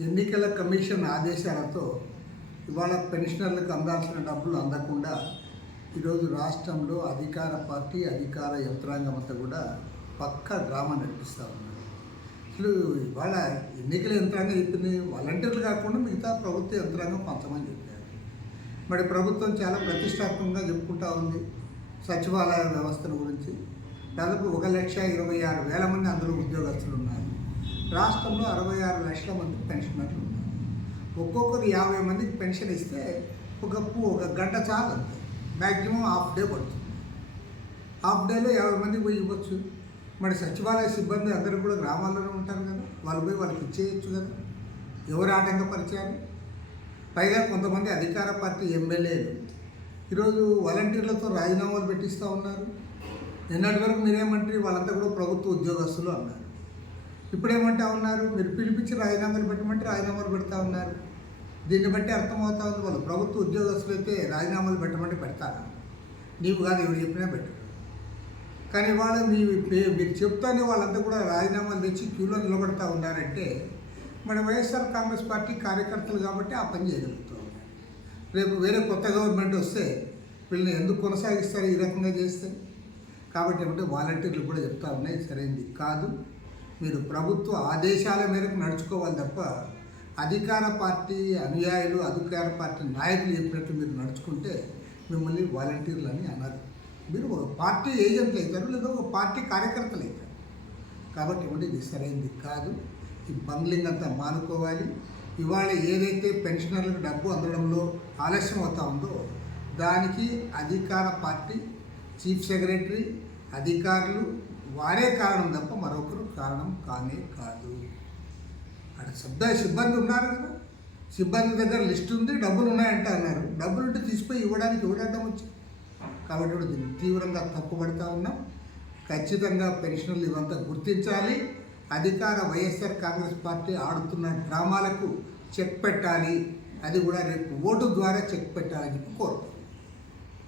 ఎన్నికల కమిషన్ ఆదేశాలతో ఇవాళ పెన్షనర్లకు అందాల్సిన డబ్బులు అందకుండా ఈరోజు రాష్ట్రంలో అధికార పార్టీ అధికార యంత్రాంగం అంతా కూడా పక్క డ్రామా నడిపిస్తూ ఉన్నారు అసలు ఇవాళ ఎన్నికల యంత్రాంగం చెప్పింది వాలంటీర్లు కాకుండా మిగతా ప్రభుత్వ యంత్రాంగం పంచమని చెప్పారు. మరి ప్రభుత్వం చాలా ప్రతిష్టాత్మకంగా చెప్పుకుంటా ఉంది సచివాలయ వ్యవస్థల గురించి. దాదాపు ఒక లక్ష ఇరవై ఆరు వేల మంది అందులో ఉద్యోగస్తులు ఉన్నారు. రాష్ట్రంలో అరవై ఆరు లక్షల మంది పెన్షనర్లు ఉన్నారు ఒక్కొక్కరు యాభై మందికి పెన్షన్ ఇస్తే ఒక ఒక గంట చాలు అంతే. మ్యాక్సిమం హాఫ్ డే పడుతుంది. హాఫ్ డేలో యాభై మందికి పోయి ఇవ్వచ్చు. మరి సచివాలయ సిబ్బంది అందరూ కూడా గ్రామాల్లోనే ఉంటారు కదా. వాళ్ళు పోయి వాళ్ళకి ఇచ్చేయచ్చు కదా. ఎవరు ఆటంకపరిచారు పైగా కొంతమంది అధికార పార్టీ ఎమ్మెల్యేలు. ఈరోజు వాలంటీర్లతో రాజీనామాలు పెట్టిస్తూ ఉన్నారు. నిన్నటి వరకు మీరేమంటారు? వాళ్ళంతా కూడా ప్రభుత్వ ఉద్యోగస్తులు అన్నారు. ఇప్పుడేమంటా ఉన్నారు? మీరు పిలిపించి రాజీనామాలు పెట్టమంటే రాజీనామాలు పెడతా ఉన్నారు. దీన్ని బట్టి అర్థమవుతా ఉంది వాళ్ళు ప్రభుత్వ ఉద్యోగస్తులు అయితే రాజీనామాలు పెట్టమంటే పెడతారు? నీవు కాదు ఎవరు చెప్పినా పెట్టరు. కానీ వాళ్ళు మీ మీరు చెప్తానే వాళ్ళంతా కూడా రాజీనామాలు తెచ్చి క్యూలో నిలబడతా ఉన్నారంటే మన వైఎస్ఆర్ కాంగ్రెస్ పార్టీ కార్యకర్తలు కాబట్టి ఆ పని చేయగలుగుతూ ఉన్నారు. రేపు వేరే కొత్త గవర్నమెంట్ వస్తే వీళ్ళని ఎందుకు కొనసాగిస్తారు ఈ రకంగా చేస్తే? కాబట్టి ఏమంటే వాలంటీర్లు కూడా చెప్తా ఉన్నాయి సరైనది కాదు. మీరు ప్రభుత్వ ఆదేశాల మేరకు నడుచుకోవాలి తప్ప అధికార పార్టీ అనుయాయులు అధికార పార్టీ నాయకులు చెప్పినట్టు మీరు నడుచుకుంటే మిమ్మల్ని వాలంటీర్లు అని అన్నారు. మీరు ఒక పార్టీ ఏజెంట్లు అవుతారు లేదా ఒక పార్టీ కార్యకర్తలు అవుతారు. కాబట్టి ఏమంటే ఇది సరైనది కాదు. ఈ బంగ్లింగ్ అంతా మానుకోవాలి. ఇవాళ ఏదైతే పెన్షనర్లకు డబ్బు అందడంలో ఆలస్యం అవుతా ఉందో దానికి అధికార పార్టీ చీఫ్ సెక్రటరీ అధికారులు వారే కారణం తప్ప మరొకరు కారణం కానే కాదు. అక్కడ శబ్ద సిబ్బంది ఉన్నారు కదా. సిబ్బంది దగ్గర లిస్ట్ ఉంది డబ్బులు ఉన్నాయంట అన్నారు. డబ్బులు ఉంటే తీసిపోయి ఇవ్వడానికి ఇవ్వడం వచ్చి? కాబట్టి దీన్ని తీవ్రంగా తప్పుపడతా ఉన్నాం. ఖచ్చితంగా పెన్షన్లు ఇవంతా గుర్తించాలి. అధికార వైఎస్ఆర్ కాంగ్రెస్ పార్టీ ఆడుతున్న డ్రామాలకు చెక్ పెట్టాలి. అది కూడా రేపు ఓటు ద్వారా చెక్ పెట్టాలని చెప్పి కోరుతాం